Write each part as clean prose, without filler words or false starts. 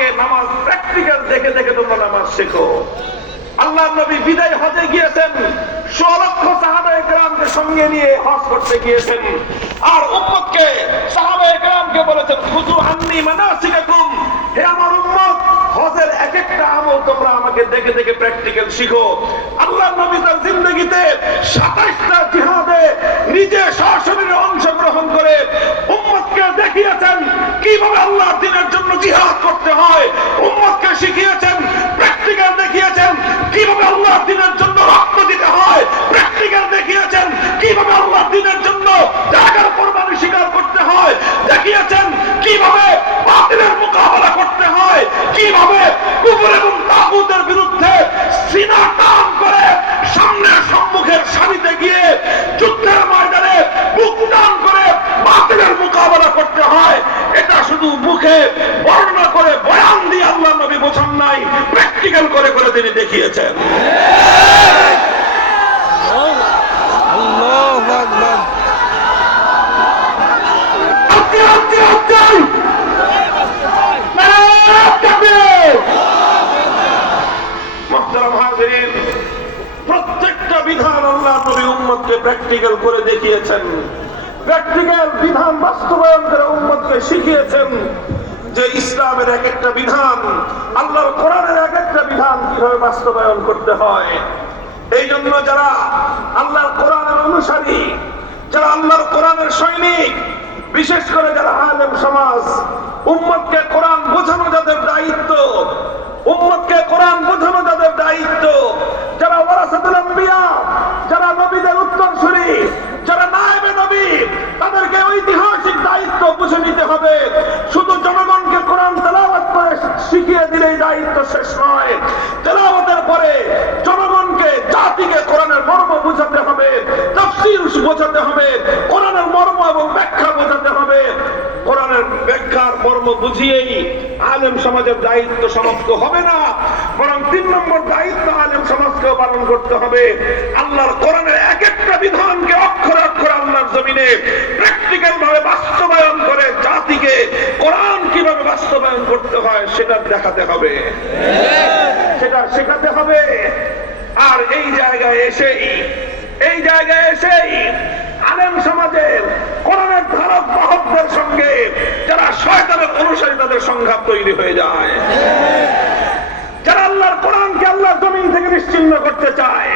আমাকে নামাজ প্র্যাকটিক্যাল দেখে দেখে তোমরা নামাজ শেখো। আল্লাহ নবী বিদায় হজে গিয়েছেন, ১৬ লক্ষ সাহাবায়ে কেরামকে সঙ্গে নিয়ে হজ করতে গিয়েছেন। আর উম্মতকে সাহাবায়ে কেরামকে বলেছেন, খুযু আন্নী মানাসিকাকুম, হে আমার উম্মত, হজের এক একটা আমল তোমরা আমাকে দেখে দেখে প্র্যাকটিক্যাল শিখো। আল্লাহ নবী তার জিন্দেগিতে ২৭টা জিহাদে নিজে সশরীরে অংশগ্রহণ করে উম্মতকে দেখিয়েছেন কিভাবে আল্লাহর দ্বীনের জন্য জিহাদ করতে হয়। উম্মতকে শিখিয়েছেন, প্র্যাকটিক্যাল দেখিয়েছেন কিভাবে আল্লাহর দ্বীনের জন্য রক্ত দিতে হয়। প্র্যাকটিক্যাল দেখিয়েছেন কিভাবে আল্লাহর দ্বীনের জন্য ত্যাগের কোরবানি স্বীকার করতে হয়। দেখিয়েছেন কিভাবে বাতিলের মোকাবেলা করতে হয়, কিভাবে কুফর এবং তাগুতের বিরুদ্ধে সিনা টান করে সামনে সম্মুখের সারিতে গিয়ে যুদ্ধের ময়দানে বুক টান করে বাতিলের মোকাবেলা করতে হয়। এটা শুধু মুখে বর্ণনা করে বয়ান দিয়ে আল্লাহ নবী বোঝান নাই, প্র্যাকটিক্যাল করে করে তিনি দেখিয়েছেন। আল্লাহু আকবার। প্রত্যেকটা বিধান আল্লাহ নবী উম্মতকে প্র্যাকটিক্যাল করে দেখিয়েছেন, প্র্যাকটিক্যাল বিধান বাস্তবায়ন করে উম্মতকে শিখিয়েছেন যে ইসলামের এক একটা বিধান, আল্লাহর কোরআনের এক একটা বিধান কিভাবে বাস্তবায়ন করতে হয়। এই জন্য যারা আল্লাহর কোরআনের অনুসারী, যারা আল্লাহর কোরআনের সৈনিক, বিশেষ করে যারা আলেম সমাজ, উম্মতকে কোরআন বোঝানো যাদের দায়িত্ব, উম্মতকে কোরআন বোঝানো যাদের দায়িত্ব, যারা ওয়ারাসাতুল আম্বিয়া, যারা নবীদের উত্তরসূরি, যারা নায়েবে নবী, তাদেরকে ঐতিহাসিক দায়িত্ব বুঝে নিতে হবে। শুধু জনগণকে কোরআন তেলাওয়াত করে শিখিয়ে দিলেই দায়িত্ব শেষ নয়। তেলাওয়াতের পরে জনগণকে, জাতিকে কোরআনের মর্ম বোঝাতে হবে, তাফসীর বোঝাতে হবে, কোরআনের মর্ম এবং ব্যাখ্যা বোঝাতে হবে। কোরআনের ব্যাখ্যার মর্ম বুঝিয়েই আলেম সমাজের দায়িত্ব সমাপ্ত হবে না, বরং ৩ নম্বর দায়িত্ব আলেম সমাজকেও পালন করতে হবে। আল্লাহর কোরআনের এক একটা বিধানকে অক্ষরে অক্ষরে আল্লাহর জমিনে প্র্যাকটিক্যাল ভাবে বাস্তবায়ন করে জাতিকে কোরআন কিভাবে বাস্তবায়ন করতে হয় সেটা দেখাতে হবে, সেটা শেখাতে হবে। আর এই জায়গায় এসেই আলেম সমাজের কোরআনের ধারক বাহকদের সঙ্গে যারা শয়তানের অনুসারী, তাদের সংঘাত তৈরি হয়ে যায়। যারা আল্লাহর কোরআনকে আল্লাহর জমিন থেকে নিশ্চিহ্ন করতে চায়,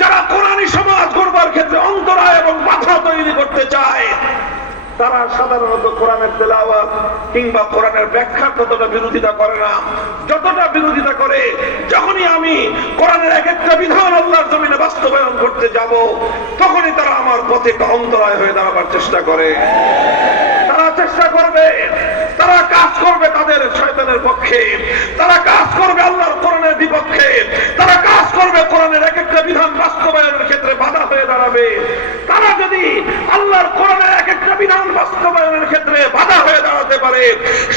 যারা কোরআনী সমাজ গড়বার ক্ষেত্রে অন্তরায় এবং বাধা তৈরি করতে চায়, তারা সাধারণত কোরআনের তেলাওয়াত কিংবা কোরআনের ব্যাখ্যা ততটা বিরোধিতা করে না, যতটা বিরোধিতা করে যখনই আমি কোরআনের এক একটা বিধান আল্লাহর জমিনে বাস্তবায়ন করতে যাব, তখনই তারা আমার পথে অন্তরায় হয়ে দাঁড়াবার চেষ্টা করে। তারা চেষ্টা করবে, তারা কাজ করবে তাদের শয়তানের পক্ষে, তারা কাজ করবে আল্লাহর কোরআনের বিপক্ষে, তারা কাজ করবে কোরআনের এক একটা বিধান বাস্তবায়নের ক্ষেত্রে বাধা হয়ে দাঁড়াবে। তারা যদি আল্লাহর কোরআনের এক একটা বিধান বাস্তবায়নের ক্ষেত্রে বাধা হয়ে দাঁড়াতে পারে,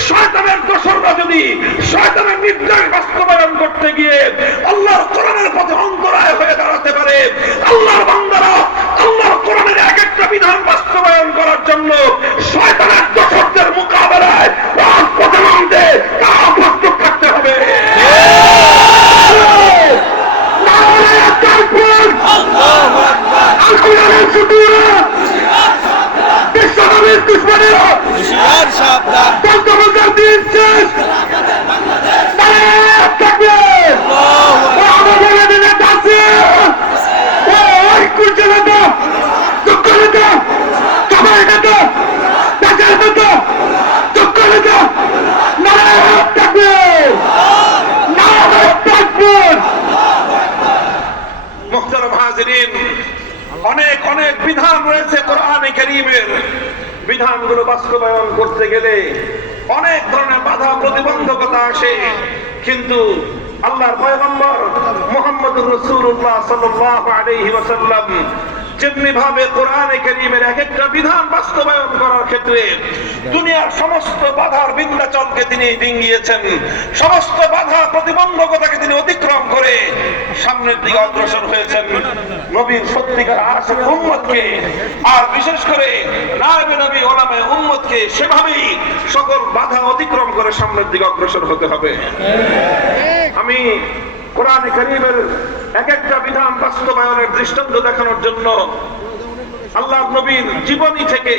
শয়তানের দোসররা যদি শয়তানের নির্দেশ বাস্তবায়ন করতে গিয়ে আল্লাহর কোরআনের পথে অন্তরায় হয়ে দাঁড়াতে পারে, আল্লাহর বান্দারা আল্লাহর কোরআনের এক একটা বিধান বাস্তবায়ন করার জন্য শয়তানের দোসরদের মোকাবেলায় রাজপথে নামতে তারা প্রস্তুত থাকতে হবে। অনেক অনেক বিধান রয়েছে কোরআনে কারীমের, বিধানগুলো বাস্তবায়ন করতে গেলে অনেক ধরনের বাধা প্রতিবন্ধকতা আসে, কিন্তু আল্লাহর পয়গম্বর মুহাম্মদুর রাসূলুল্লাহ সাল্লাল্লাহু আলাইহি ওয়াসাল্লাম যেমনি ভাবে কোরআনে কারীমের এক একটা বিধান বাস্তবায়ন করার ক্ষেত্রে দুনিয়ার সমস্ত বাধার বিন্ধ্যাচলকে তিনি ডিঙ্গিয়েছেন, সমস্ত বাধা প্রতিবন্ধকতাকে তিনি অতিক্রম করে সামনের দিকে অগ্রসর হয়েছেন নবীর সত্যিকার আশিক উম্মতকে, আর বিশেষ করে নায়েবে নবী ওলামে উম্মতকে সেভাবেই সকল বাধা অতিক্রম করে সামনের দিকে অগ্রসর হতে হবে। আমি কোরআনে কারীমের এক একটা বিধান বাস্তবায়নের দৃষ্টান্ত দেখানোর জন্য আল্লাহর নবীর জীবনী থেকে,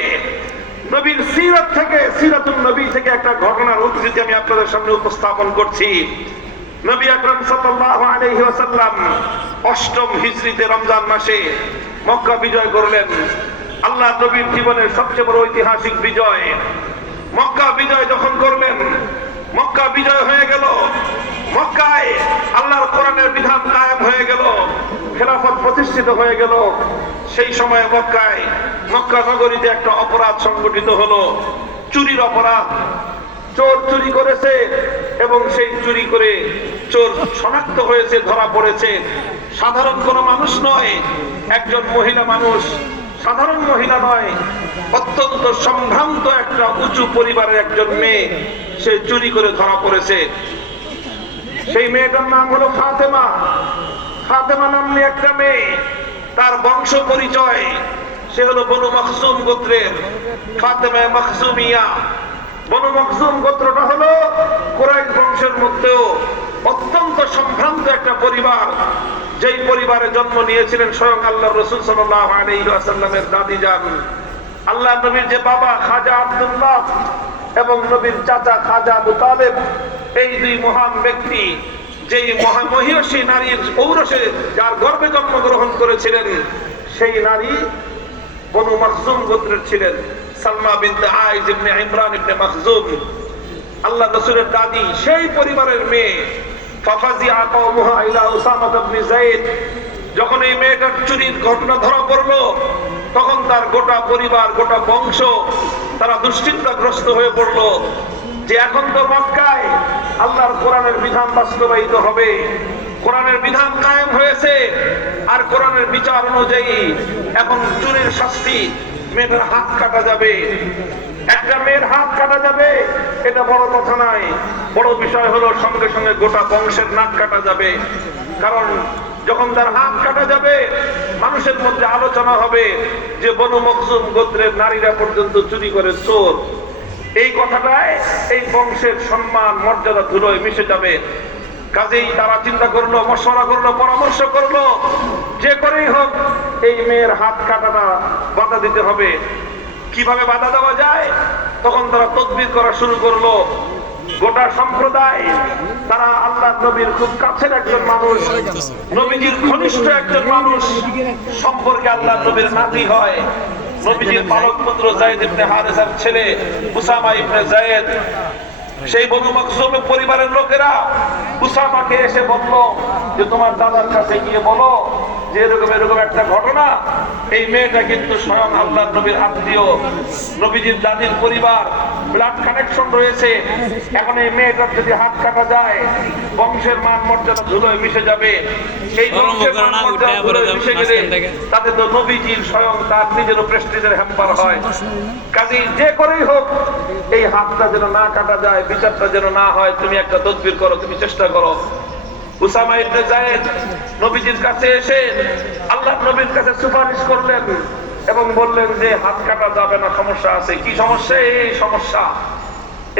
নবীর সিরাত থেকে, সিরাতুন নবী থেকে একটা ঘটনার উদ্ধৃতি আমি আপনাদের সামনে উপস্থাপন করছি। নবী আকরাম সাল্লাল্লাহু আলাইহি ওয়াসাল্লাম ৮ম হিজরিতে রমজান মাসে মক্কা বিজয় করলেন। আল্লাহর নবীর জীবনের সবচেয়ে বড় ঐতিহাসিক বিজয়। মক্কা বিজয় যখন করলেন, মক্কা বিজয় হয়ে গেল, মক্কায় আল্লাহর কোরআনের বিধান কায়েম হয়ে গেল, খেলাফত প্রতিষ্ঠিত হয়ে গেল। সেই সময় মক্কায়, মক্কা নগরীতে একটা অপরাধ সংগঠিত হলো, চুরির অপরাধ। চোর চুরি করেছে এবং সেই চুরি করে চোর শনাক্ত হয়েছে, ধরা পড়েছে। সাধারণ কোনো মানুষ নয়, একজন মহিলা মানুষ, সাধারণ মহিলা নয়, অত্যন্ত সম্ভ্রান্ত একটা উঁচু পরিবারের একজন মেয়ে, সে চুরি করে ধরা পড়েছে। সেই মেয়েটার নাম হলো ফাতেমা। ফাতেমা নামনি একটা মেয়ে, তার বংশ পরিচয়, সে হলো বনু মখজুম গোত্রের, ফাতেমা মখজুমিয়া। বনু মখজুম গোত্রটা হলো কুরাইশ বংশের মধ্যেও অত্যন্ত সম্ভ্রান্ত একটা পরিবার, যেই পরিবারে জন্ম নিয়েছিলেন স্বয়ং আল্লাহর রাসূল সাল্লাল্লাহু আলাইহি ওয়াসাল্লামের দাদি জান। আল্লাহর নবীর যে বাবা খাজা আব্দুল্লাহ এবং নবীর চাচা খাজা আবু তালেব, এই দুই মহান ব্যক্তি যেই মহিষী নারীর ঔরসে, যার গর্ভে জন্মগ্রহণ করেছিলেন, সেই নারী বনু মখজুম গোত্রের ছিলেন, সালমা বিনতে আইজ ইবনে ইমরান ইবনে মখজুম, আল্লাহ রাসূলের দাদি। সেই পরিবারের মেয়ে। ফাফাজিআ কওমুহা ইলা উসামা ইবনে যায়েদ। যখন এই মেয়েটার চুরির ঘটনা ধরা পড়লো, তখন তার গোটা পরিবার, গোটা বংশ তারা দুশ্চিন্তাগ্রস্ত হয়ে পড়লো যে এখন তো মক্কায় আল্লাহর কোরআনের বিধান বাস্তবায়িত হবে, কোরআনের বিধান কায়েম হয়েছে, আর কোরআনের বিচার অনুযায়ী এখন চুরির শাস্তি, মেয়েটার হাত কাটা যাবে। একটা মেয়ের হাত কাটা যাবে, এটা বড় কথা নয়, বড় বিষয় হলো সঙ্গে সঙ্গে গোটা বংশের নাক কাটা যাবে। কারণ যখন তার হাত কাটা যাবে, মানুষের মধ্যে আলোচনা হবে যে বনু মখজুম গোত্রের নারীরা পর্যন্ত চুরি করে চোর। এই কথাটায় এই বংশের সম্মান মর্যাদা ধুলোয় মিশে যাবে। কাজেই তারা চিন্তা করলো, মশওয়ারা করলো, পরামর্শ করলো, যে করেই হোক এই মেয়ের হাত কাটাটা বাধা দিতে হবে। কিভাবে বাধা দেওয়া যায়? তখন তারা তদবির করা শুরু করলো। গোটা সম্প্রদায়, তারা আল্লাহ নবীর খুব কাছের একজন মানুষ, নবীজির ঘনিষ্ঠ একজন মানুষ সম্পর্কে আল্লাহ নবীর নাতি হয়, নবীজির পালক পুত্র যায়েদ ইবনে হারেসার ছেলে উসামা ইবনে যায়েদ। সেই বনু মখজুম পরিবারের লোকেরা উসামাকে এসে বলল যে তোমার দাদার কাছে গিয়ে বলো যে এরকম এরকম একটা ঘটনা, এই মেয়েটা কিন্তু স্বয়ং আল্লাহর নবীর আত্মীয়, নবীজির দাদির পরিবার, ব্লাড কানেকশন রয়েছে। এখন এই মেয়েটার যদি হাত কাটা যায়, বংশের মান মর্যাদা ধুলোয় মিশে যাবে। এই বংশের মান মর্যাদা ধুলোয় মিশে গেলে তাতে তো নবীজির স্বয়ং তার নিজেরও প্রেস্টিজের হ্যাম্পার হয়। কাজেই যে করেই হোক এই হাতটা যেন না কাটা যায়, বিচারটা যেন না হয়, তুমি একটা তদবির করো, তুমি চেষ্টা করো। উসামা ইবনে যায়েদ নবীজির কাছে এসে আল্লাহর নবীর কাছে সুপারিশ করলেন এবং বললেন যে হাত কাটা যাবে না, সমস্যা আছে। কি সমস্যা? এই সমস্যা।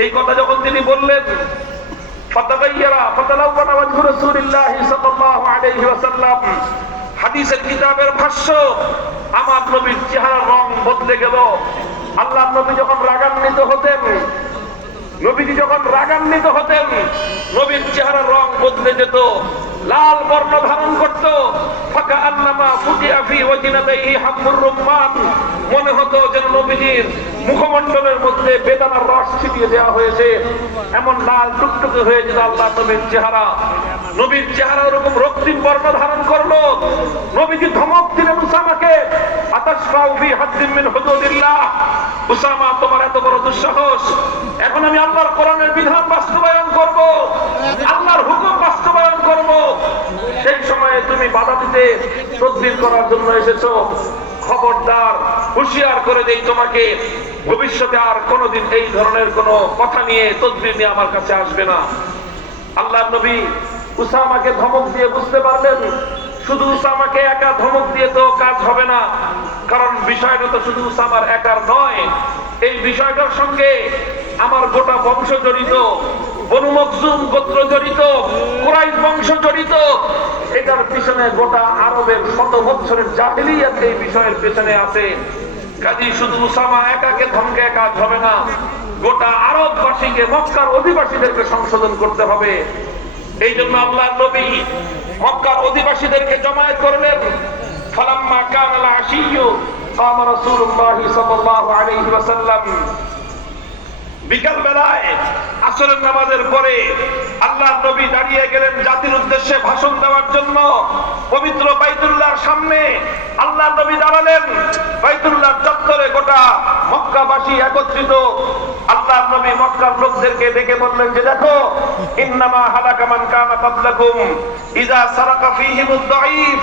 এই কথা যখন তিনি বললেন, ফাতাবায়্যারা ফাতালাওয়ানা ওয়াজহু রাসূলিল্লাহি সাল্লাল্লাহু আলাইহি ওয়াসাল্লাম, হাদিসের কিতাবের ভাষ্য, আমার নবীর চেহারার রং বদলে গেল। আল্লাহর নবী যখন রাগান্বিত হতেন, নবীজি যখন রাগান্বিত হতেন, নবীর চেহারার রং বদলে যেত, লাল বর্ণ ধারণ করত। ফাকাআন্নামা ফুতিআ ফি ওয়াজনাতিহি হাব্বুর রুম্মান, মনে হতো যেন নবীজির মুখমণ্ডলের মধ্যে বেদানার রস ছিটিয়ে দেওয়া হয়েছে, এমন লাল টুকটুকে হয়ে যেত আল্লাহ নবীর চেহারা। নবীর চেহারা ওরকম রক্তিম বর্ণ ধারণ করলো। নবীজি ধমক দিলেন উসামাকে, আতাশফাউ ফি হাদ্দিন মিন হুদুদিল্লাহ, উসামা তোমার এত বড় দুঃসাহস, এখন আমি আল্লাহর কোরআনের বিধান বাস্তবায়ন করব, আল্লাহর হুকুম বাস্তবায়ন করব, সেই সময়ে তুমি বাধা দিতে তদবির করার জন্য এসেছো। খবরদার, হুঁশিয়ার করে দেই তোমাকে, ভবিষ্যতে আর কোনোদিন এই ধরনের কোনো কথা নিয়ে, তদবির নিয়ে আমার কাছে আসবে না। আল্লাহর নবী উসামাকে ধমক দিয়ে বুঝতে পারলেন শুধু উসামাকে একা ধমক দিয়ে তো কাজ হবে না, কারণ বিষয়টা তো শুধু উসামার একার নয়, এই বিষয়টার সঙ্গে আমার গোটা বংশ জড়িত, বনু মখজুম গোত্র জড়িত, কুরাইশ বংশ জড়িত। এটার পিছনে গোটা আরবের শত বছরের জাহেলিয়াত এই বিষয়ের পেছনে আছে। কাজী শুধু উসামা একাকে ধমকে কাজ হবে না, গোটা আরববাসীকে, মক্কার অধিবাসীদেরকে সংশোধন করতে হবে। এই জন্য আল্লাহর নবী মক্কার অধিবাসীদেরকে জমায়েত করলেন। ফালাম্মা কানাল আশিয়্যু কামা রাসূলুল্লাহ সাল্লাল্লাহু আলাইহি ওয়াসাল্লাম, বিকাল বেলায় আসরের নামাজের পরে আল্লাহর নবী দাঁড়িয়ে গেলেন জাতির উদ্দেশ্যে ভাষণ দেওয়ার জন্য। পবিত্র বাইতুল্লাহর সামনে আল্লাহর নবী দাঁড়ালেন। বাইতুল্লাহর চত্বরে গোটা মক্কাবাসী একত্রিত। আল্লাহর নবী মক্কার লোকদেরকে ডেকে বললেন যে দেখো, ইন্নামা হালাকা মান কানা ক্বাবলাকুম ইযা সারাকা ফীহিমুদ দাঈফ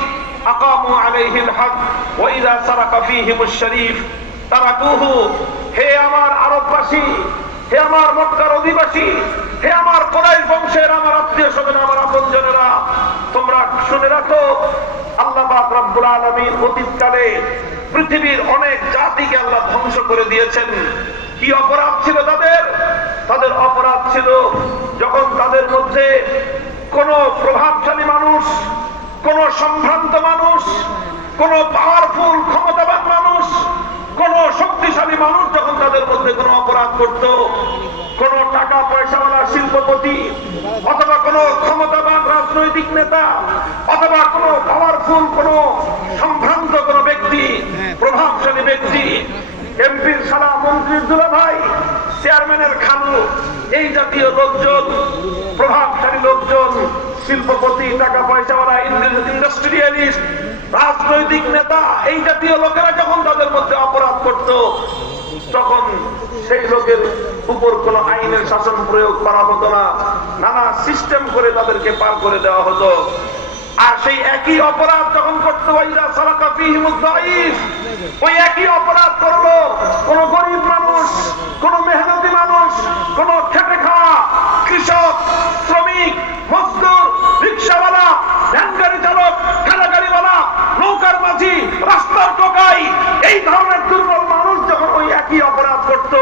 আকামু আলাইহিল হক ওয়া ইযা সারাকা ফীহিমুশ শরীফ তারাকুহু। হে আমার আরববাসী, হে আমার মক্কার অধিবাসী, হে আমার কুরাইশ বংশের আমার আত্মীয় স্বজন, আমার আপনজনেরা, তোমরা শুনে রাখো, আল্লাহ পাক রব্বুল আলামিন অতীতকালে পৃথিবীর অনেক জাতিকে আল্লাহ ধ্বংস করে দিয়েছেন। কি অপরাধ ছিল তাদের? তাদের অপরাধ ছিল যখন তাদের মধ্যে কোন প্রভাবশালী মানুষ, কোন সম্ভ্রান্ত মানুষ, কোন পাওয়ারফুল ক্ষমতাবান মানুষ, কোন শক্তিশালী মানুষ যখন তাদের মধ্যে কোন অপরাধ করত, কোন টাকা পয়সাওয়ালা শিল্পপতি অথবা কোন ক্ষমতাবান রাজনৈতিক নেতা অথবা কোন পাওয়ারফুল কোন সম্ভ্রান্ত কোন ব্যক্তি, প্রভাবশালী ব্যক্তি, এমপির সালা, মন্ত্রীর দুলাভাই, চেয়ারম্যানের খালু, এই জাতীয় লোকজন, প্রভাবশালী লোকজন, শিল্পপতি, টাকা পয়সাওয়ালা, ইন্ডাস্ট্রিয়ালিস্ট, রাজনৈতিক নেতা, এই জাতীয় লোকেরা যখন তাদের মধ্যে অপরাধ করত, তখন সেই লোকের উপর কোন আইনের শাসন প্রয়োগ করা হতো না, নানা সিস্টেম করে তাদেরকে পার করে দেওয়া হতো। আর সেই একই অপরাধ যখন করতো ওয়াইদা সারাকা ফীহিমুদ দাঈফ, ওই একই অপরাধ করলো কোন গরিব মানুষ, কোন মেহনতি মানুষ, কোন খেটে খাওয়া কৃষক, শ্রমিক, মজদুর, রিকশাওয়ালা, ভ্যান গাড়ি চালক, ঠেলা গাড়িওয়ালা, নৌকার মাঝি, রাস্তার টোকাই, এই ধরনের দুর্বল মানুষ যখন ওই একই অপরাধ করত,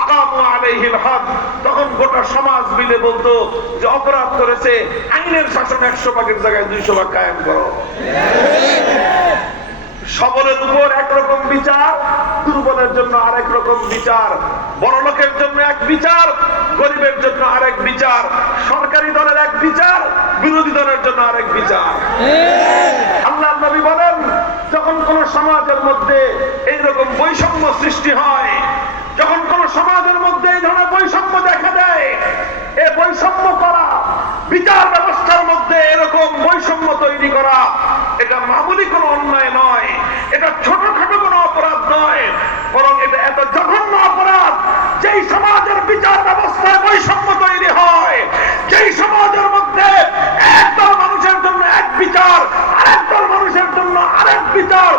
আকামু আলাইহিল হক, তখন গোটা সমাজ মিলে বলতো যে অপরাধ করেছে, আইনের শাসন 100 ভাগের জায়গায় 200 ভাগ কায়েম করো। সবলের উপর একরকম বিচার, দুর্বলের জন্য আরেক রকম বিচার, বড় লোকের জন্য এক বিচার, গরিবের জন্য আরেক বিচার, সরকারি দলের এক বিচার, বিরোধী দলের জন্য আরেক বিচার। আল্লাহর নবী বলেন, যখন কোন সমাজের মধ্যে এইরকম বৈষম্য সৃষ্টি হয়, যখন কোন সমাজের মধ্যে এই ধরনের বৈষম্য দেখা দেয়, এই বৈষম্য করা, বিচার ব্যবস্থার মধ্যে এরকম বৈষম্য তৈরি করা, এটা মামুলি কোনো অন্যায় নয়, এটা ছোটখাটো কোনো অপরাধ নয়, বরং এটা এত জঘন্য অপরাধ। যেই সমাজের বিচার ব্যবস্থায় বৈষম্য তৈরি হয়, যেই সমাজের মধ্যে একদল মানুষের জন্য এক বিচার, আরেকদল মানুষের জন্য আরেক বিচার,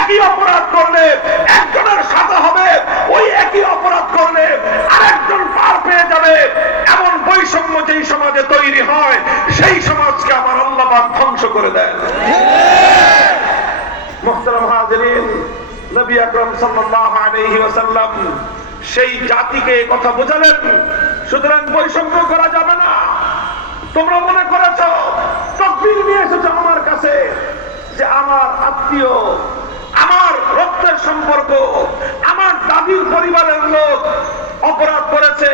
একই অপরাধ করলে একজনের সাজা হবে, ওই একই অপরাধ করলে আরেকজন পার পেয়ে যাবে, এমন বৈষম্য যেই সমাজে তৈরি হয়, সেই সমাজকে আমার আল্লাহ পাক ধ্বংস করে দেয়। মুহতারাম হাজিরিন, নবী আকরাম সাল্লাল্লাহু আলাইহি ওয়াসাল্লাম সেই জাতিকে কথা বোঝালেন, সুতরাং বৈষম্য করা যাবে না। তোমরা মনে করেছো, তাকবীর নিয়ে এসেছো আমার কাছে যে আমার আত্মীয়, আমার রক্তের সম্পর্ক, আমার দাদির পরিবারের লোক অপরাধ করেছে,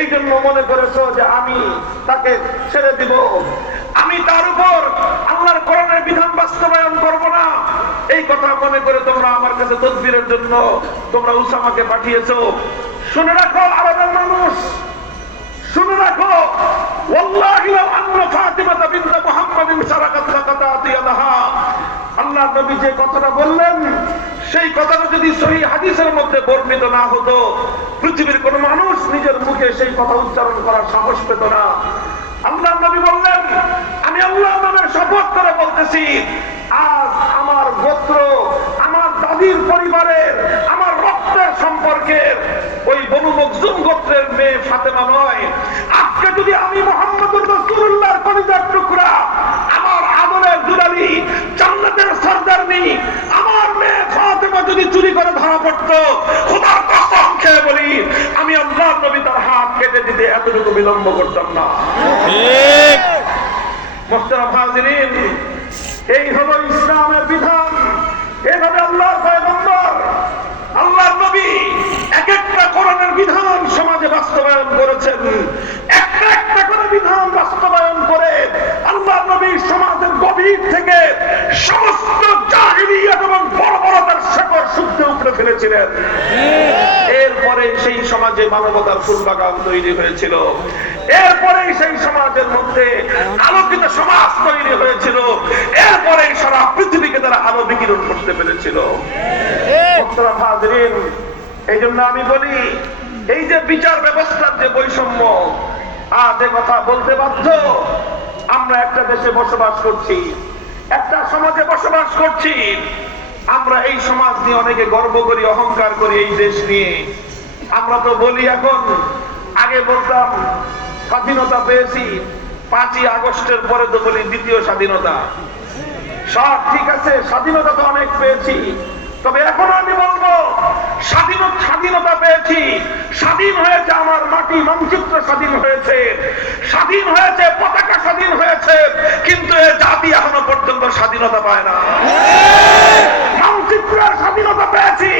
এই জন্য মনে করেছো যে আমি তাকে ছেড়ে দিব, আমি তার উপর আল্লাহর কোরআনের বিধান বাস্তবায়ন করব না। এই কথা মনে করে তোমরা আমার কাছে তদবিরের জন্য তোমরা উসামাকে পাঠিয়েছো। শুনে রাখো আরবের মানুষ, শুনে রাখো, ওয়াল্লাহি লাউ আন্না ফাতিমাতা বিনত মুহাম্মাদিন সারাকাত লাকাতাতি ইয়াদাহা। আল্লাহ নবী যে কথাটা বললেন, সেই কথাটা যদি সহিহ হাদিসের মধ্যে বর্ণিত না হতো, পৃথিবীর কোন মানুষ নিজের মুখে সেই কথা উচ্চারণ করার সাহস পেত না। আল্লাহ নবী বললেন, আমি আল্লাহর নামে শপথ করে বলতেছি, আজ আমার গোত্র, আমার নবীর পরিবারের আমার রক্তের সম্পর্কের ওই বনু মখজুম গোত্রের মেয়ে ফাতেমা নয়। আজকে যদি আমি মুহাম্মদুর রাসূলুল্লাহর কলিজার টুকরা, আমার আদরের দুলালী, জান্নাতের সরদারনি আমার মেয়ে ফাতেমা যদি চুরি করে ধরা পড়তো, খোদার কসম খেয়ে বলি আমি আল্লাহর নবী তার হাত কেটে দিতে এতটুকু বিলম্ব করতাম না। ঠিক মুহতারাম হাজিরিন, এই হলো ইসলামের বিধান। এভাবে আল্লাহর পয়গম্বর, আল্লাহর নবী এক একটা কোরআনের বিধান সমাজে বাস্তবায়ন করেছেন। একটা একটা করে বিধান বাস্তবায়ন করে আল্লাহর নবী সমাজের গভীর থেকে সমস্ত জাহিলিয়াত এবং বর্বরতার শেকড় শুদ্ধ উপড়ে ফেলেছিলেন। এরপরে সেই সমাজে মানবতার ফুলবাগান তৈরি হয়েছিল। এরপরে সেই সমাজের মধ্যে আলোকিত সমাজ তৈরি হয়েছিল। এরপরে সারা পৃথিবীকে তারা আলো বিকিরণ করতে পেরেছিল। এই জন্য আমি বলি, এই যে বিচার ব্যবস্থার যে বৈষম্য, আজ এ কথা বলতে বাধ্য। আমরা একটা দেশে বসবাস করছি, একটা সমাজে বসবাস করছি। আমরা এই সমাজ নিয়ে অনেকে গর্ব করি, অহংকার করি এই দেশ নিয়ে। আমরা তো বলি এখন, আগে বলতাম স্বাধীনতা পেয়েছি, 5ই আগস্টের পরে তো বলি দ্বিতীয় স্বাধীনতা। সব ঠিক আছে, স্বাধীনতা তো অনেক পেয়েছি, তবে এখন আমি বলবো স্বাধীনতা পেয়েছি, স্বাধীন হয়েছে আমার মাটি, মানচিত্র স্বাধীন হয়েছে, স্বাধীন হয়েছে পতাকা, স্বাধীন হয়েছে, কিন্তু এ জাতি এখনো পর্যন্ত স্বাধীনতা পায় না। মানচিত্রের স্বাধীনতা পেয়েছি,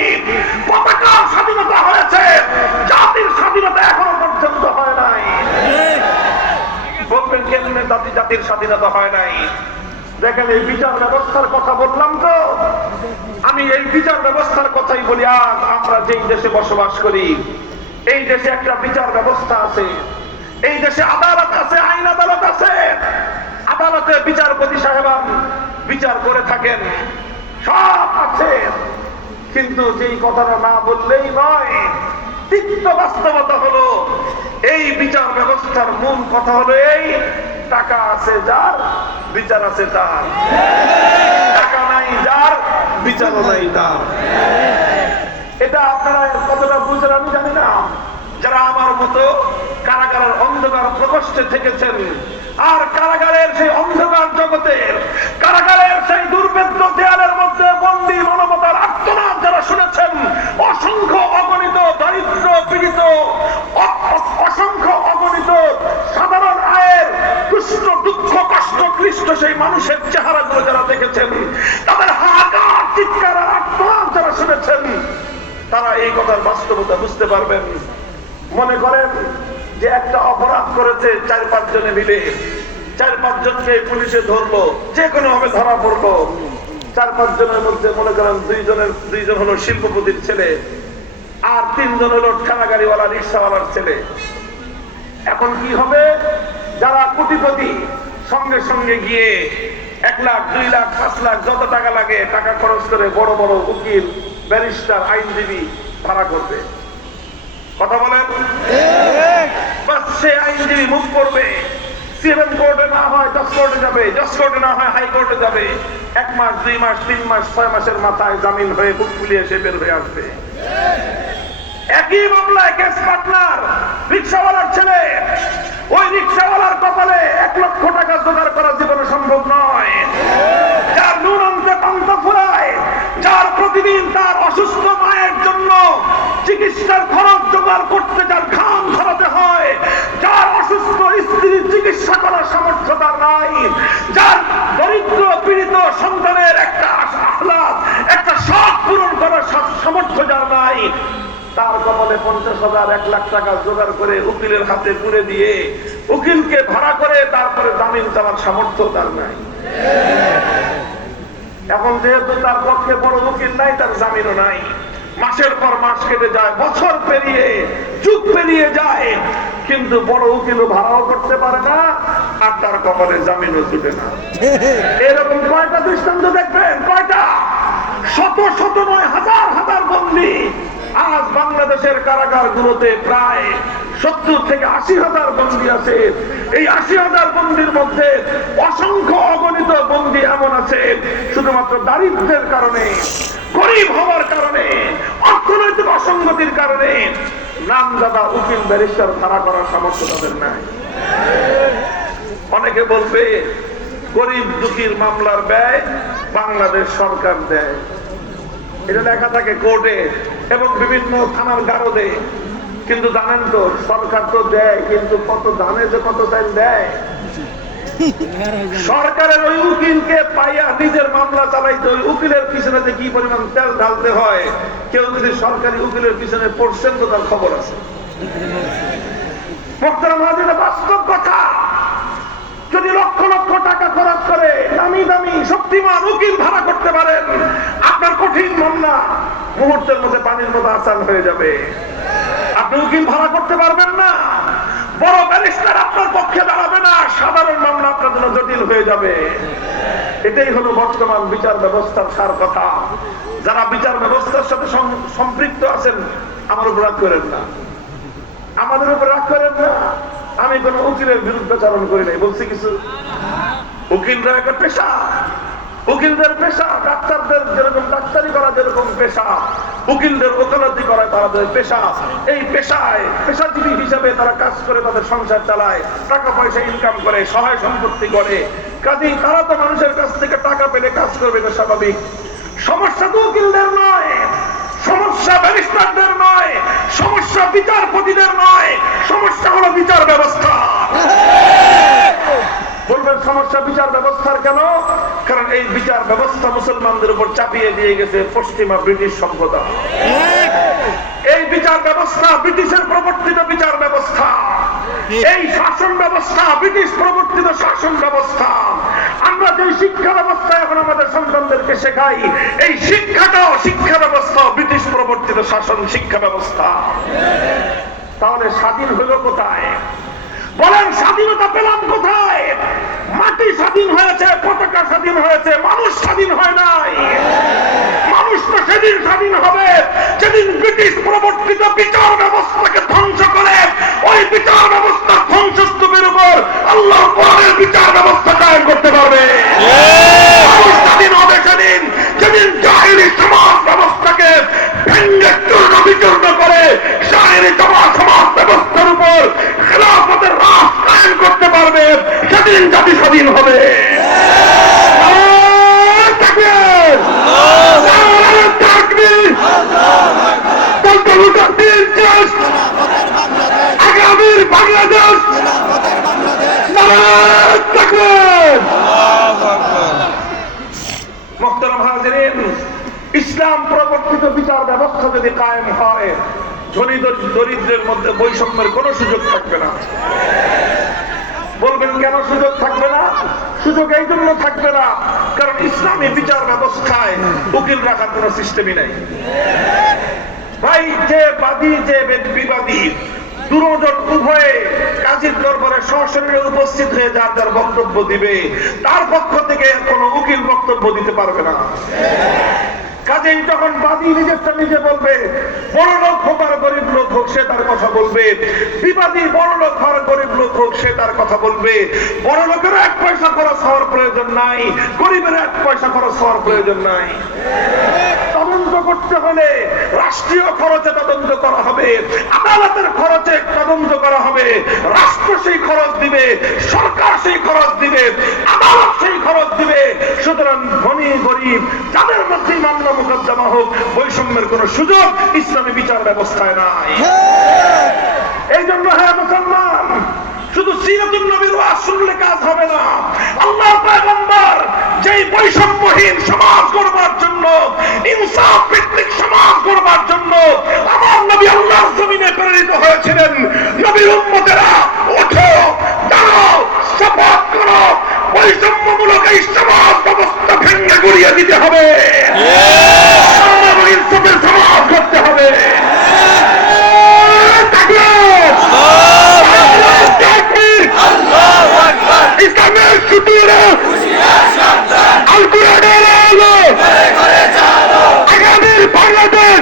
পতাকার স্বাধীনতা হয়েছে, জাতির স্বাধীনতা এখনো পর্যন্ত হয় নাই। বলবেন কেমনে জাতির স্বাধীনতা হয় নাই? দেখেন, এই বিচার ব্যবস্থার কথা বললাম তো, আমি এই বিচার ব্যবস্থার কথাই বলি। আজ আমরা যেই দেশে বসবাস করি, এই দেশে একটা বিচার ব্যবস্থা আছে, এই দেশে আদালত আছে, আইন আদালত আছে। আদালতে বিচারপতি সাহেবান বিচার করে থাকেন, সব আছে। কিন্তু যেই কথাটা না বললেই নয়, তিক্ত বাস্তবতা হলো এই বিচার ব্যবস্থার মূল কথা হলো এই, টাকা আছে যার, বিচার আছে তার। টাকা নাই যার, বিচারও নাই তার। এটা আপনারা কতটা বুঝেন আমি জানি না। যারা আমার মতো কারাগারের অন্ধকার প্রকোষ্ঠে থেকেছেন, আর কারাগারের সেই অন্ধকার জগতের, কারাগারের সেই দুর্ভেদ্য দেয়ালের মধ্যে বন্দী মানবতার আর্তনাদ যারা শুনেছেন, অসংখ্য অগণিত দরিদ্র পীড়িত, অসংখ্য অগণিত সাধারণ আয়ের দুষ্ট দুঃখ কষ্ট ক্লিষ্ট সেই মানুষের চেহারাগুলো যারা দেখেছেন, তাদের হাহাকার চিৎকার আর আর্তনাদ যারা শুনেছেন, তারা এই কথার বাস্তবতা বুঝতে পারবেন। মনে করেন যে একটা অপরাধ করেছে 4-5 জনে মিলে, 4-5 জনকে পুলিশে ধরলো, যে কোনো ভাবে ধরা পড়লো। 4-5 জনের মধ্যে মনে করেন 2 জন হলো শিল্পপতির ছেলে, আর 3 জন হলো ঠেলা গাড়িওয়ালা, রিক্সাওয়ালার ছেলে। এখন কি হবে? যারা কোটিপতি সঙ্গে সঙ্গে গিয়ে 1 লাখ, 2 লাখ, 5 লাখ যত টাকা লাগে টাকা খরচ করে বড় বড় উকিল, ব্যারিস্টার, আইনজীবী ভাড়া করবে। কথা বলেন? সে আইনজীবী মুখ করবে, 7 কোর্টে না হয় 10 কোর্টে যাবে, 10 কোর্টে না হয় হাই কোর্টে যাবে। 1 মাস, 2 মাস, 3 মাস, 6 মাসের মাথায় জামিন হয়ে বুক ফুলিয়ে সে বের হয়ে আসবে। একই মামলায় কেস পার্টনার রিক্সাওয়ালার ছেলে, ওই রিক্সাওয়ালার কপালে 1 লক্ষ টাকা জোগাড় করা জীবনে সম্ভব নয়। যার নুন আনতে পান্তা ফুরায়, যার প্রতিদিন তার অসুস্থ মায়ের জন্য চিকিৎসার খরচ জোগাড় করতে যার ঘাম ঝরাতে হয়, যার অসুস্থ স্ত্রীর চিকিৎসা করার সামর্থ্য তার নাই, যার দরিদ্র পীড়িত সন্তানের একটা আহ্লাদ, একটা শখ পূরণ করার সামর্থ্য যার নাই, তার কপালে 50,000, 1 লাখ টাকা জোগাড় করে উকিলের হাতে পুরে দিয়ে উকিলকে ভাড়া করে তারপরে জামিন চাওয়ার সামর্থ্য তার নাই। এখন যেহেতু তার পক্ষে বড় উকিল নাই, তার জামিনও নাই। মাসের পর মাস কেটে যায়, বছর পেরিয়ে, যুগ পেরিয়ে যায়, কিন্তু বড় উকিলও ভাড়াও করতে পারে না, আর তার কপালে জামিনও জুটে না। এরকম কয়টা দৃষ্টান্ত দেখবেন? কয়টা? শত শত নয়, হাজার হাজার বন্দী আজ বাংলাদেশের কারাগারগুলোতে প্রায় 70 থেকে 80,000 বন্দী আছে। এই 80,000 বন্দীর মধ্যে অসংখ্য অগণিত বন্দী এমন আছে শুধুমাত্র দারিদ্র্যের কারণে, গরিব হওয়ার কারণে, অর্থনৈতিক অসঙ্গতির কারণে নামজাদা উকিল ব্যারিস্টার ভাড়া করার সামর্থ্য তাদের নাই। অনেকে বলবে গরিব দুঃখীর মামলার ব্যয় বাংলাদেশ সরকার দেয়, এটা লেখা থাকে কোর্টে এবং বিভিন্ন থানার গারদে। কিন্তু জানেন তো সরকার তো দেয়, কিন্তু কত জানে যে কত টাইম দেয়। সরকারের ওই উকিলকে পাইয়া নিজের মামলা চালাইতে ওই উকিলের পিছনে যে কি পরিমাণ তেল ঢালতে হয়, কেউ যদি সরকারি উকিলের পিছনে পড়ছেন তো তার খবর আছে। বাস্তব কথা, যদি লক্ষ লক্ষ টাকা খরচ করে দামি দামি শক্তিমান উকিল ভাড়া করতে পারেন, আপনার কঠিন মামলা মুহূর্তের মধ্যে পানির মতো আসান হয়ে যাবে। আপনি উকিল ভাড়া করতে পারবেন না, বড় ব্যারিস্টার আপনার পক্ষে দাঁড়াবে না, সাধারণ মামলা আপনার জন্য জটিল হয়ে যাবে। এটাই হলো বর্তমান বিচার ব্যবস্থার সার কথা। যারা বিচার ব্যবস্থার সাথে সম্পৃক্ত আছেন আমার উপর রাগ করেন না, আমাদের উপর রাগ করেন না। আমি কোন উকিলের বিরুদ্ধাচরণ করি নাই, বলছি কিছু। উকিলরা একটা পেশা, উকিলদের পেশা, ডাক্তারদের যেরকম ডাক্তারি করা যেরকম পেশা, উকিলদের ওকালতি করা তাদের পেশা। এই পেশায় পেশাজীবী হিসাবে তারা কাজ করে, তাদের সংসার চালায়, টাকা পয়সা ইনকাম করে, সহায় সম্পত্তি করে। কাজেই তারা তো মানুষের কাছ থেকে টাকা পেলে কাজ করবে, এটা স্বাভাবিক। সমস্যা তো উকিলদের নয়, সমস্যা ব্যারিস্টারদের নয়, সমস্যা বিচারপতিদের নয়, সমস্যা হলো বিচার ব্যবস্থা। বলবেন সমস্যা বিচার ব্যবস্থার কেন? কারণ এই বিচার ব্যবস্থা মুসলমানদের উপর চাপিয়ে দিয়ে গেছে পশ্চিমা ব্রিটিশ সভ্যতা। এই বিচার ব্যবস্থা ব্রিটিশের প্রবর্তিত বিচার ব্যবস্থা, এই শাসন ব্যবস্থা ব্রিটিশ প্রবর্তিত শাসন ব্যবস্থা। আমরা যে শিক্ষা ব্যবস্থা এখন আমাদের সন্তানদেরকে শেখাই, এই শিক্ষাটাও শিক্ষা ব্যবস্থা ব্রিটিশ প্রবর্তিত শাসন শিক্ষা ব্যবস্থা। তাহলে স্বাধীন হলো কোথায়? বলেন স্বাধীনতা পেলাম কোথায়? মাটি স্বাধীন হয়েছে, পতাকা স্বাধীন হয়েছে, মানুষ স্বাধীন হয় নাই। মানুষ তো সেদিন স্বাধীন হবে যেদিন ব্রিটিশ প্রবর্তিত বিচার ব্যবস্থাকে ধ্বংস করে ওই বিচার ব্যবস্থার ধ্বংসস্তূপের উপর আল্লাহ কোরআনের বিচার ব্যবস্থা কায়েম করতে পারবে। মানুষ স্বাধীন হবে সেদিন যেদিন জাহেলি সমাজ ব্যবস্থাকে ভেঙ্গে চূর্ণ বিচূর্ণ করে জাহেলি সমাজ ব্যবস্থার উপর খেলাফতের রাজ কায়েম করতে পারবে, সেদিন জাতি স্বাধীন হবে। আগামীর বাংলাদেশ মুহতারাম হাজিরিন, ইসলাম প্রবর্তিত বিচার ব্যবস্থা যদি কায়েম হয়, ধনী দরিদ্রের মধ্যে বৈষম্যের কোন সুযোগ থাকবে না। বলবেন কেন সুযোগ থাকবে না? সুযোগ এই জন্য থাকবে না কারণ ইসলামী বিচার ব্যবস্থায় উকিল রাখার কোন সিস্টেমই নাই। ভাই, যে বাদী যে বিবাদী দুজন উভয়ে কাজীর দরবারে সশরীরে উপস্থিত হয়ে যার যার বক্তব্য দিবে, তার পক্ষ থেকে কোন উকিল বক্তব্য দিতে পারবে না। কাজেই যখন বাদী নিজেরটা নিজে বলবে, বড় লোক হোক আর গরিব লোক হোক সে তার কথা বলবে, বিবাদী বড় লোক আর গরিব লোক হোক সে তার কথা বলবে। বড় লোকের 1 পয়সা খরচ হওয়ার প্রয়োজন নাই, গরিবের 1 পয়সা খরচ হওয়ার প্রয়োজন নাই। তদন্ত করতে হলে রাষ্ট্রীয় খরচে তদন্ত করা হবে, আদালতের খরচে তদন্ত করা হবে। রাষ্ট্র সেই খরচ দিবে, সরকার সেই খরচ দিবে, আদালত সেই খরচ দিবে। সুতরাং ধনী গরিব যাদের মধ্যে মামলা মোকদ্দমা হোক, বৈষম্যের কোন সুযোগ ইসলামী বিচার ব্যবস্থায় নাই। এই জন্য হ্যাঁ মুসলমান, শুধু সিরাতুন নবীর ওয়াজ শুনলে কাজ হবে না। আল্লাহ পয়গম্বর যেই বৈষম্যহীন সমাজ গড়বার জন্য, ইনসাফ ভিত্তিক সমাজ গড়বার জন্য আমার নবী আল্লাহর জমিনে প্রেরিত হয়েছিলেন। নবীর উম্মতেরা ওঠো, দাঁড়াও, শপথ করো, বৈষম্যমূলক এই সমাজ ব্যবস্থা ভেঙে গুড়িয়ে দিতে হবে, সমাজ করতে হবে। ইসলামের সুতিরা আল কোরআনের আলো, আগামীর বাংলাদেশ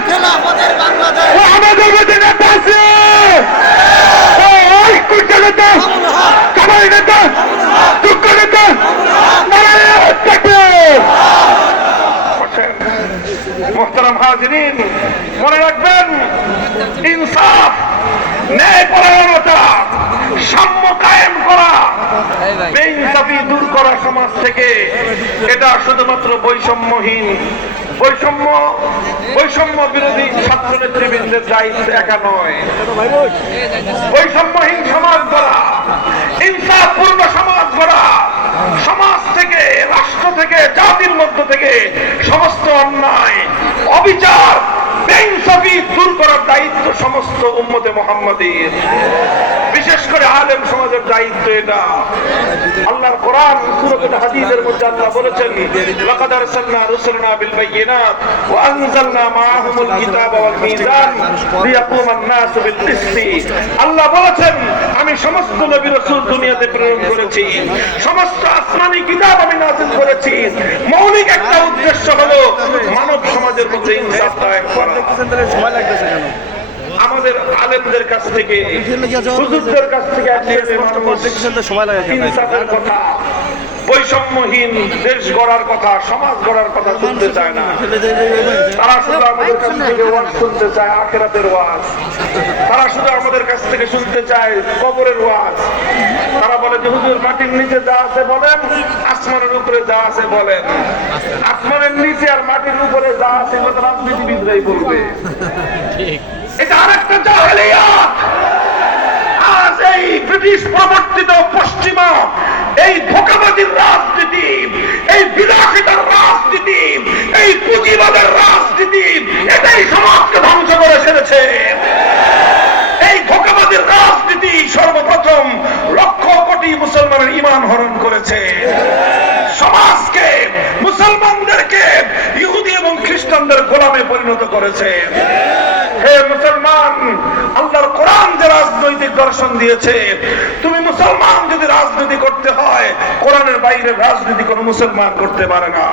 মোহতারাম হাজিরিন, মনে রাখবেন ইনসাফ, ন্যায়পরায়ণতা, সাম্য কায়েম করা, বেইনসাফি দূর করা সমাজ থেকে, এটা শুধুমাত্র বৈষম্য বিরোধী ছাত্র নেতৃবৃন্দের দায়িত্ব একা নয়। বৈষম্যহীন সমাজ গড়া, ইনসাফপূর্ণ সমাজ গড়া, সমাজ থেকে, রাষ্ট্র থেকে, জাতির মধ্য থেকে সমস্ত অন্যায়, অবিচার, বেইনসাফি দূর করার দায়িত্ব সমস্ত উম্মতে মুহাম্মাদীর, বিশেষ করে আলেম সমাজের দায়িত্ব এটা। আল্লাহর কোরআন সূরা হাদীদের মধ্যে আল্লাহ বলেছেন, লাকাদ আরসালনা রুসুলানা বিল বাইয়িনাত ওয়া আনজালনা মাআহুমুল কিতাবা ওয়াল মিজান লিয়াকুমান নাসু বিল কিসতি। আল্লাহ বলেছেন, আমি সমস্ত নবী রাসূল দুনিয়াতে প্রেরণ করেছি, সমস্ত আসমানি কিতাব আমি নাযিল করেছি, মৌলিক একটা উদ্দেশ্য হলো মানব সমাজের মধ্যে ইনসাফ কায়েম করা। আমাদের আলেমদের কাছ থেকে, হুজুরদের কাছ থেকে ইনসাফের কথা, বৈষম্যহীন দেশ গড়ার কথা, সমাজ গড়ার কথা শুনতে চায় না। তারা শুধু আমাদের কাছ থেকে ওয়াজ শুনতে চায়, আখিরাতের ওয়াজ। তারা শুধু আমাদের কাছ থেকে শুনতে চায় কবরের ওয়াজ। তারা বলে যে হুজুর মাটির নিচে যা আছে বলেন, আসমানের উপরে যা আছে বলেন। আসমানের নিচে আর মাটির উপরে যা আছে এগুলো রাজনীতিবিদরাই বলবে। এটা আরেকটা জাহেলিয়াত। আজ এই ব্রিটিশ প্রবর্তিত পশ্চিমা এই ধোঁকাবাজির রাজনীতি, এই বিলাসিতার রাজনীতি, এই পুঁজিবাদের রাজনীতি, এটাই সমাজকে ধ্বংস করে ছেড়েছে। এই ধোঁকাবাজির রাজনীতি সর্বপ্রথম লক্ষ কোটি মুসলমানের ঈমান হরণ করেছে। সমাজকে, মুসলমানদেরকে ইহুদি এবং খ্রিস্টানদের গোলামে পরিণত করেছে। হে মুসলমান, আল্লাহর কোরআন যে রাজনৈতিক দর্শন দিয়েছে, তুমি মুসলমান যদি রাজনীতি করতে হয়, কোরআনের বাইরে রাজনীতি কোনো মুসলমান করতে পারে না।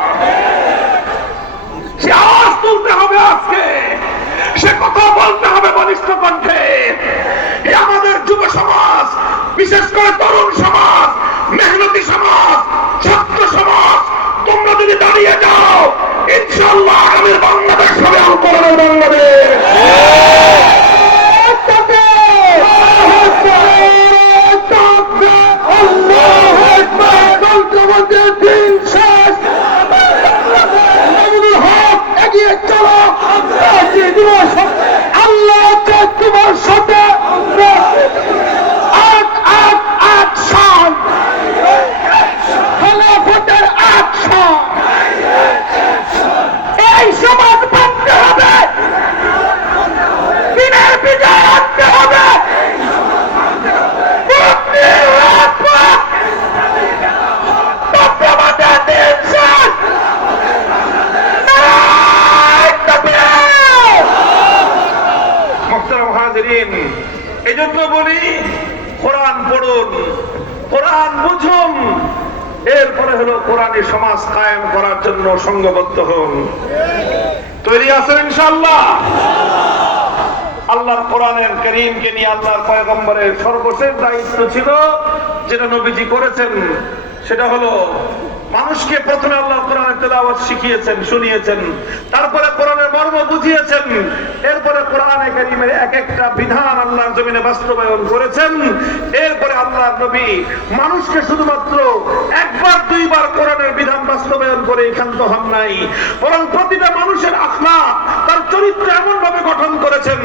সে আওয়াজ তুলতে হবে আজকে, সে কথা বলতে হবে বলিষ্ঠ কণ্ঠে। আমাদের যুব সমাজ, বিশেষ করে তরুণ সমাজ, মেহনতি সমাজ, ছাত্র সমাজ, তোমরা যদি দাঁড়িয়ে যাও, ইনশাআল্লাহ আগামীর বাংলাদেশ হবে আল কোরআনের বাংলাদেশ। আল্লাহ তোমার সাথে এই সমাজ বাঁধতে হবে, দিনের বিজয় আনতে হবে। এই জন্য বলি, কোরআন পড়ুন, কোরআন বুঝুন, এরপরে হলো কোরআনী সমাজ কায়েম করার জন্য সংঘবদ্ধ হন। তৈরি আছেন ইনশাআল্লাহ? আল্লাহর কোরআনের কারীমকে নিয়ে আল্লাহর পয়গম্বরের সর্বশেষ দায়িত্ব ছিল, যেটা নবীজি করেছেন, সেটা হলো মানুষকে প্রথমে আল্লাহ কোরআনের তেলাওয়াত শিখিয়েছেন, শুনিয়েছেন, তারপরে কোরআনের মর্ম বুঝিয়েছেন, এরপরে কোরআনে কারীমের এক একটা বিধান আল্লাহর জমিনে বাস্তবায়ন করেছেন। এরপরে আল্লাহর নবী মানুষকে শুধুমাত্র একবার দুইবার কোরআনের বিধান বাস্তবায়ন করে ক্ষান্ত হন নাই, বরং প্রতিটা মানুষের আখলাক, তার চরিত্র এমন ভাবে গঠন করেছেন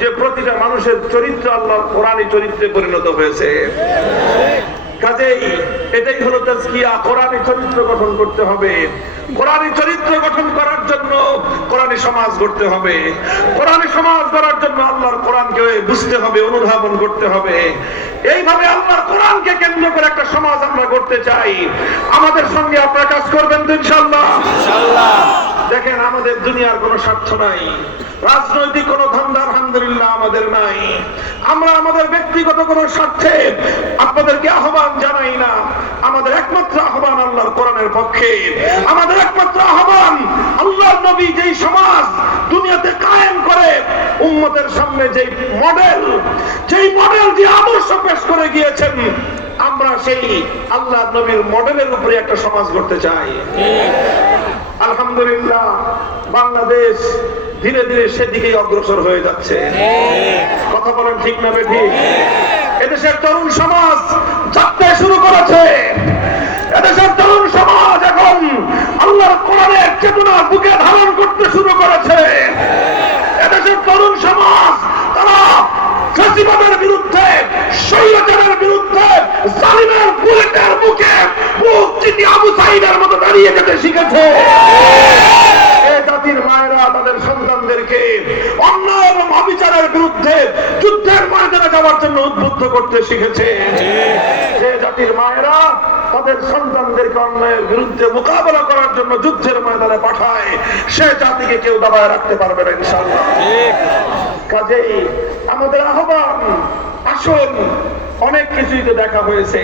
যে প্রতিটা মানুষের চরিত্র আল্লাহর কোরআনী চরিত্রে পরিণত হয়েছে। কাজেই এটাই হলো তাজকিয়া। কোরআনী চরিত্র গঠন করতে হবে। কোরআনী চরিত্র গঠন করার জন্য কোরআনী সমাজ গড়তে হবে। কোরআনী সমাজ গড়ার জন্য আল্লাহর কোরআনকে বুঝতে হবে, অনুধাবন করতে হবে। এইভাবে আল্লাহর কোরআনকে কেন্দ্র করে একটা সমাজ আমরা গড়তে চাই। আমাদের সঙ্গে আপনারা কাজ করবেন তো ইনশাআল্লাহ? ইনশাআল্লাহ। দেখেন, আমাদের দুনিয়ার কোনো স্বার্থ নাই, রাজনৈতিক কোনো ধান্দা আলহামদুলিল্লাহ আমাদের নাই। আমরা আমাদের ব্যক্তিগত কোনো স্বার্থে আপনাদেরকে আহ্বান জানাই না। আমাদের একমাত্র আহ্বান আল্লাহর কোরআনের পক্ষে। আমাদের একমাত্র আহ্বান আল্লাহর নবী যেই সমাজ দুনিয়াতে কায়েম করে উম্মতের সামনে যেই মডেল যে আদর্শ পেশ করে গিয়েছেন, আমরা সেই আল্লাহর নবীর মডেলের উপরে একটা সমাজ গড়তে চাই। আলহামদুলিল্লাহ বাংলাদেশ ধীরে ধীরে সেদিকেই অগ্রসর হয়ে যাচ্ছে। কথা বলেন ঠিক না বেঠিক? এদেশের তরুণ সমাজ যাত্রা শুরু করেছে। এদেশের তরুণ সমাজ এখন আল্লাহর কোরআনের চেতনা বুকে ধারণ করতে শুরু করেছে। এদেশের তরুণ সমাজ তারা ফ্যাসিবাদের বিরুদ্ধে, স্বৈরাচারের বিরুদ্ধে, জালিমের বুলেটের মুখে বুক চিতি আবু সাঈদের মতো দাঁড়িয়ে যেতে শিখেছে। এই জাতির মায়েরা তাদের সন্তানদেরকে অন্যায় এবং অবিচারের বিরুদ্ধে যুদ্ধের ময়দানে যাওয়ার জন্য উদ্বুদ্ধ করতে শিখেছে। যে জাতির মায়েরা তাদের সন্তানদেরকে অন্যায়ের বিরুদ্ধে মোকাবেলা করার জন্য যুদ্ধের ময়দানে পাঠায়, সে জাতিকে কেউ দাবায় রাখতে পারবে না ইনশাআল্লাহ। কাজেই আমাদের আহ্বান, আসুন, অনেক কিছুই তো দেখা হয়েছে,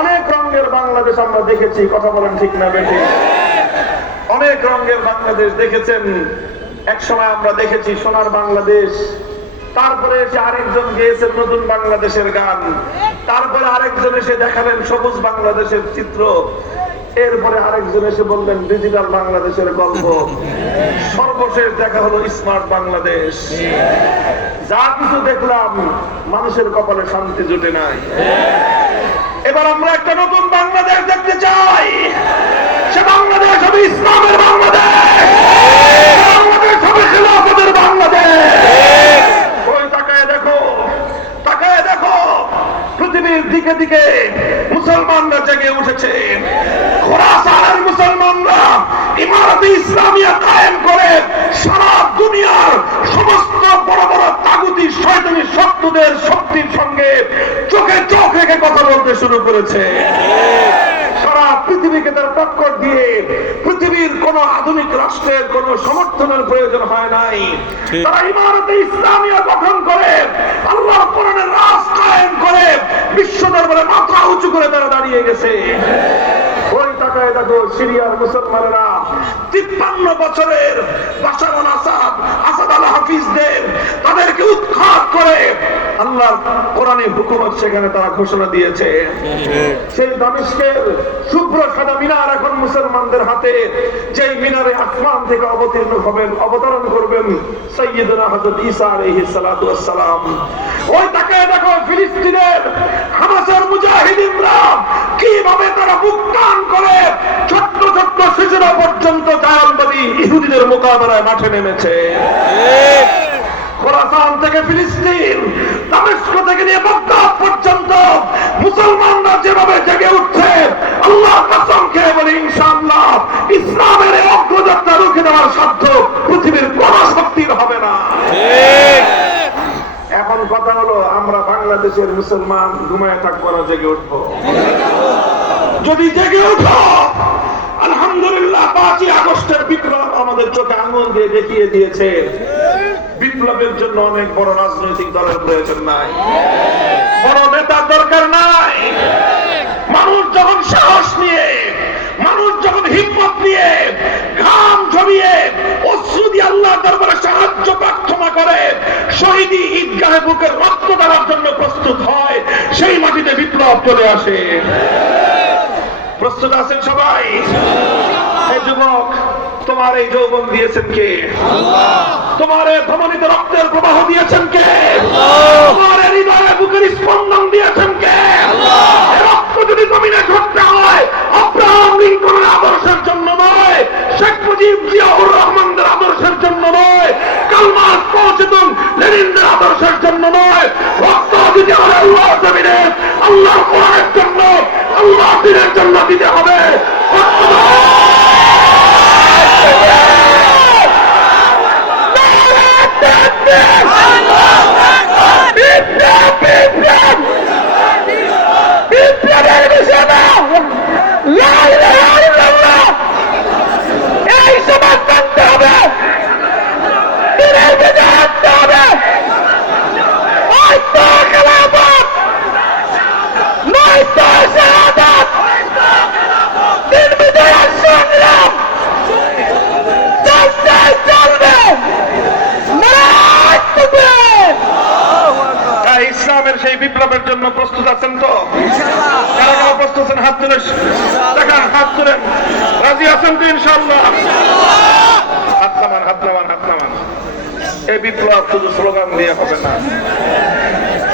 অনেক রঙের বাংলাদেশ আমরা দেখেছি। কথা বলেন ঠিক না বেঠিক? অনেক রঙের বাংলাদেশ দেখেছেন। এক সময় আমরা দেখেছি সোনার বাংলাদেশ, তারপরে এসে আরেকজন গেয়েছেন নতুন বাংলাদেশের গান, তারপরে আরেকজন এসে দেখালেন সবুজ বাংলাদেশের চিত্র, এরপরে আরেকজন এসে বললেন ডিজিটাল বাংলাদেশের গল্প, সর্বশেষ দেখা হলো স্মার্ট বাংলাদেশ। যা কিছু দেখলাম মানুষের কপালে শান্তি জুটে নাই। এবার আমরা একটা নতুন বাংলাদেশ দেখতে চাই। সে বাংলাদেশ হবে ইসলামের বাংলাদেশ, বাংলাদেশ হবে খিলাফতের বাংলাদেশ। ওই তাকায় দেখো, তাকায় দেখো, পৃথিবীর দিকে দিকে মুসলমানরা জেগে উঠেছে। খোরাসানের মুসলমানরা ইমারতে ইসলামিয়া কায়েম করে সারা দুনিয়ার সমস্ত বড় বড় তাগুতি শয়তানি শত্রুদের শক্তির সঙ্গে চোখে চোখ রেখে কথা বলতে শুরু করেছে। সারা পৃথিবীকে তার টক্কর দিয়ে পৃথিবীর কোন আধুনিক রাষ্ট্রের কোন সমর্থনের প্রয়োজন হয় নাই। তারা ইমারতে ইসলামিয়া গঠন করে আল্লাহর কোরআনের রাজ কায়েম করে বিশ্ব দরবারে মাথা উঁচু করে তারা দাঁড়িয়ে গেছে। ওই তাকায় দেখো সিরিয়ার মুসলমানেরা 53 বছরের বাশার আল আসাদ, আসাদ আল হাফিজদের তাদেরকে উৎখাত করে আল্লাহর কোরআনে হুকুমত সেখানে তারা ঘোষণা দিয়েছে। সেই দামেস্কের শুভ্র সাদা মিনার এখন মুসলমানদের হাতে, যে মিনারে আসমান থেকে অবতীর্ণ হবেন, অবতরণ করবেন সাইয়্যিদুনা হযরত ঈসা আলাইহিস সালাতু ওয়াস সালাম। ওই তাকায় দেখো ফিলিস্তিনের হামাসের মুজাহিদিনরা কিভাবে তারা বুক টান করে ছোট্ট ছোট্ট শিশুরা পর্যন্ত জায়ানবাদী ইহুদিদের মোকাবেলায় মাঠে নেমেছে। খোরাসান থেকে ফিলিস্তিন, দামেস্ক থেকে নিয়ে বাগদাদ পর্যন্ত মুসলমানরা যেভাবে জেগে উঠছে, আল্লাহর কসম খেয়ে বলি ইনশাআল্লাহ ইসলামের এই অগ্রযাত্রা রুখে দেওয়ার সাধ্য পৃথিবীর কোন শক্তির হবে না। এখন কথা হলো, আমরা বাংলাদেশের মুসলমান ঘুমায় থাকবো না, জেগে উঠবো। যদি জেগে উঠো, আলহামদুলিল্লাহ 5ই আগস্টের বিপ্লব আমাদের চোখে আঙুল দিয়ে দেখিয়ে দিয়েছে বিপ্লবের জন্য অনেক বড় রাজনৈতিক দলের প্রয়োজন নাই, বড় নেতার দরকার নাই। মানুষ যখন সাহস নিয়ে, মানুষ যখন হিম্মত নিয়ে, ঘাম ঝরিয়ে, অশ্রু দিয়ে আল্লাহর দরবারে সাহায্য প্রার্থনা করে, শহীদি ঈদগাহে বুকের রক্ত দেওয়ার জন্য প্রস্তুত হয়, সেই মাটিতে বিপ্লব চলে আসে। প্রস্তুত আছেন সবাই? এই যুবক, তোমার এই যৌবন দিয়েছেন কে? আল্লাহ। তোমার এই ধমনীতে রক্তের প্রবাহ দিয়েছেন কে? আল্লাহ। তোমার হৃদয়ে বুকের স্পন্দন দিয়েছেন কে? আল্লাহ। এই রক্ত যদি জমিনে ঝরতে হয়, আব্রাহাম লিঙ্কনের আদর্শের জন্য নয়, শেখ মুজিব জিয়াউর রহমানদের আদর্শের জন্য নয়, কার্ল মার্কস পৌঁছেতুন লেনিনদের আদর্শের জন্য নয়, রক্ত দিতে হবে আল্লাহর জমিনে, আল্লাহর কোরআনের জন্য, আল্লাহ দিনের জন্য দিতে হবে। এই সমাজ মানতে হবে, দিনের বিজয় আনতে হবে। নয়তো খেলাফত, নয়তো শাহাদাত, দিন বিজয়ের সংগ্রাম চলতে চলবে। ইসলামের সেই বিপ্লবের জন্য প্রস্তুত আছেন তো? প্রস্তুত আছেন? হাত তুলে দেখান, হাত তুলেন। রাজি আছেন তো ইনশাআল্লাহ? হাত নামান, হাত নামান, হাত নামান। এই বিপ্লব শুধু স্লোগান দিয়ে হবে না,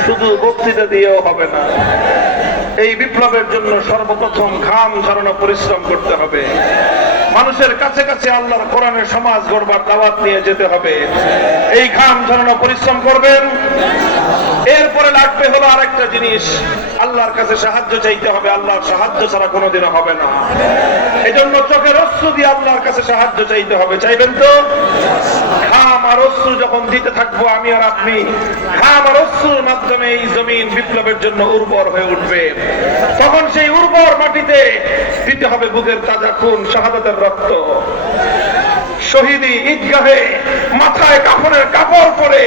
শুধু বক্তৃতা দিয়েও হবে না। এই বিপ্লবের জন্য সর্বপ্রথম ঘাম ঝরানো পরিশ্রম করতে হবে। মানুষের কাছে কাছে আল্লাহর কোরআনের সমাজ গড়বার দাওয়াত নিয়ে যেতে হবে। এই ঘাম ঝরানো পরিশ্রম করবেন। এরপরে লাগবে হলো আরেকটা জিনিস, আল্লাহর কাছে সাহায্য চাইতে হবে। আল্লাহর সাহায্য ছাড়া কোনোদিনও হবে না। এজন্য চোখের অশ্রু দিয়ে আল্লাহর কাছে সাহায্য চাইতে হবে। চাইবেন তো? ঘাম আর অশ্রু যখন দিতে থাকবো আমি আর আপনি, ঘাম আর অশ্রুর মাধ্যমে এই জমিন বিপ্লবের জন্য উর্বর হয়ে উঠবে। তখন সেই উর্বর মাটিতে দিতে হবে বুকের তাজা খুন, শাহাদাতের রক্ত। শহীদি ঈদগাহে মাথায় কাফনের কাপড় পরে